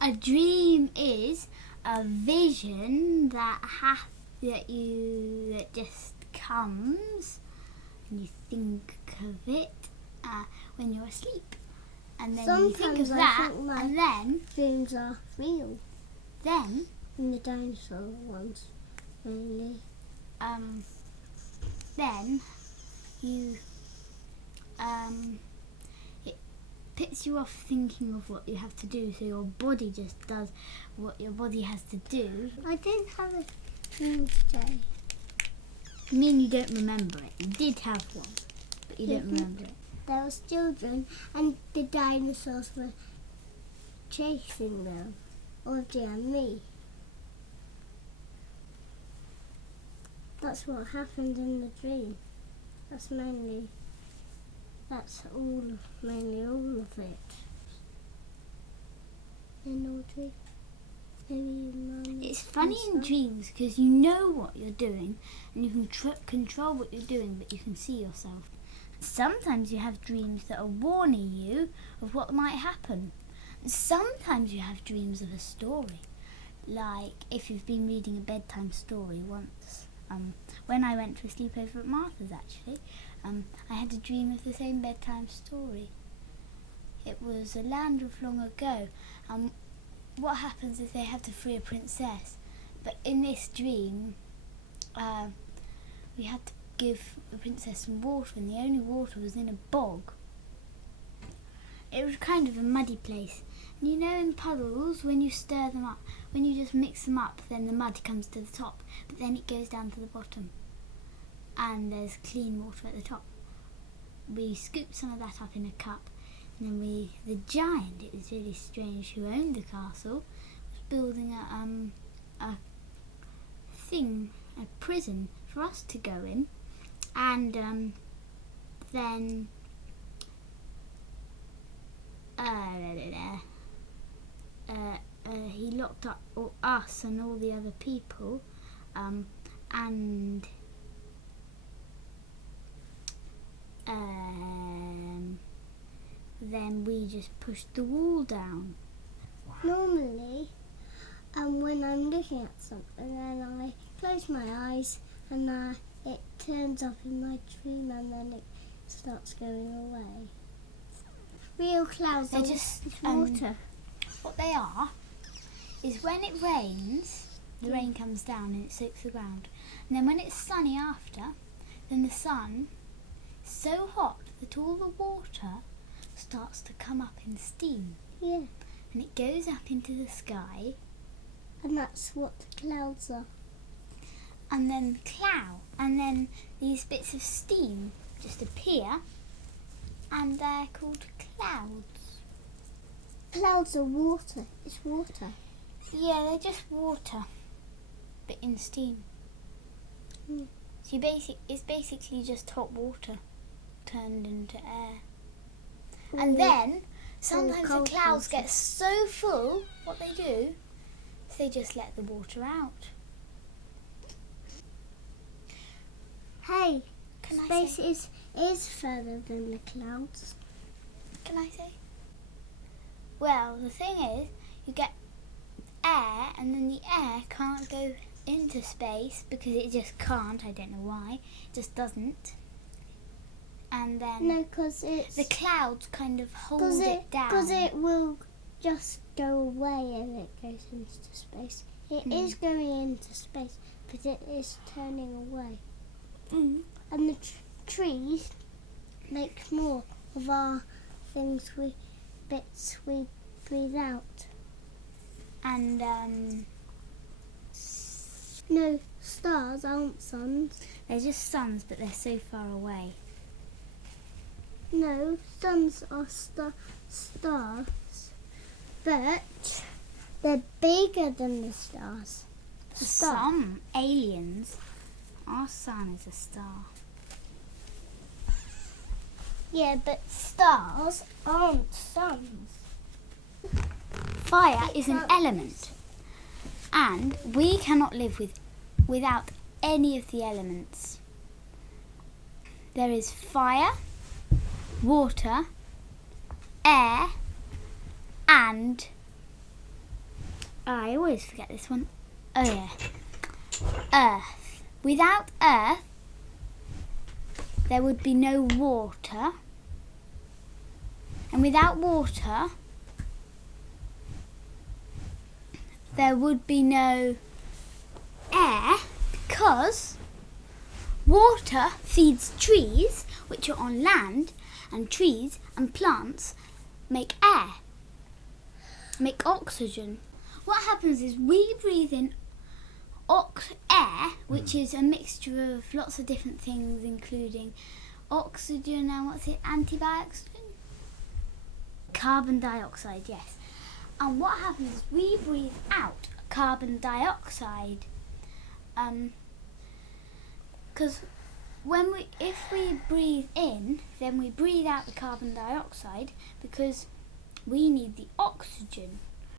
A dream is a vision that just comes and you think of it when you're asleep, and then you think of that, and then dreams are real. Then And the dinosaur ones, mainly. Then you it puts you off thinking of what you have to do, so your body just does what your body has to do. I didn't have a dream today. You mean you don't remember it? You did have one, but you don't remember it. There was children and the dinosaurs were chasing them, Audrey and me. That's what happened in the dream. That's mainly all of it. And Audrey, maybe Mum. It's funny in dreams because you know what you're doing and you can control what you're doing, but you can see yourself. Sometimes you have dreams that are warning you of what might happen. Sometimes you have dreams of a story, like if you've been reading a bedtime story once. When I went to a sleepover at Martha's, actually, I had a dream of the same bedtime story. It was a land of long ago. What happens is they have to free a princess, but in this dream, we had to give the princess some water, and the only water was in a bog. It was kind of a muddy place. And you know, in puddles, when you stir them up, when you just mix them up, then the mud comes to the top, but then it goes down to the bottom, and there's clean water at the top. We scooped some of that up in a cup, and then the giant, it was really strange, who owned the castle, was building a prison for us to go in, and then he locked up us and all the other people, and then we just pushed the wall down. Normally, when I'm looking at something, then I close my eyes and it turns up in my dream, and then it starts going away. Real clouds They're are just water. What they are is when it rains, the rain comes down and it soaks the ground. And then when it's sunny after, then the sun is so hot that all the water starts to come up in steam. Yeah. And it goes up into the sky. And that's what the clouds are. And then these bits of steam just appear, and they're called clouds. Clouds are water. It's water. Yeah, they're just water, but in steam. So it's basically just hot water turned into air. And then sometimes the clouds get so full, what they do is they just let the water out. Hey, space is further than the clouds. Can I say? Well, the thing is, you get air, and then the air can't go into space because it just can't. I don't know why. It just doesn't. And then no, because the clouds kind of hold it down. Because it will just go away and it goes into space. It is going into space, but it is turning away. And the trees make more of our bits we breathe out. And no, stars aren't suns. They're just suns, but they're so far away. No, suns are stars, but they're bigger than the stars. Some aliens, our sun is a star. Yeah, but stars aren't suns. Fire is an element, and we cannot live without any of the elements. There is fire, water, air, and I always forget this one. Oh yeah. Earth. Without Earth, there would be no water. And without water, there would be no air, because water feeds trees, which are on land, and trees and plants make air, make oxygen. What happens is we breathe in air, which is a mixture of lots of different things, including oxygen and antibiotics? Carbon dioxide, yes. And what happens is we breathe out carbon dioxide. Because if we breathe in, then we breathe out the carbon dioxide because we need the oxygen.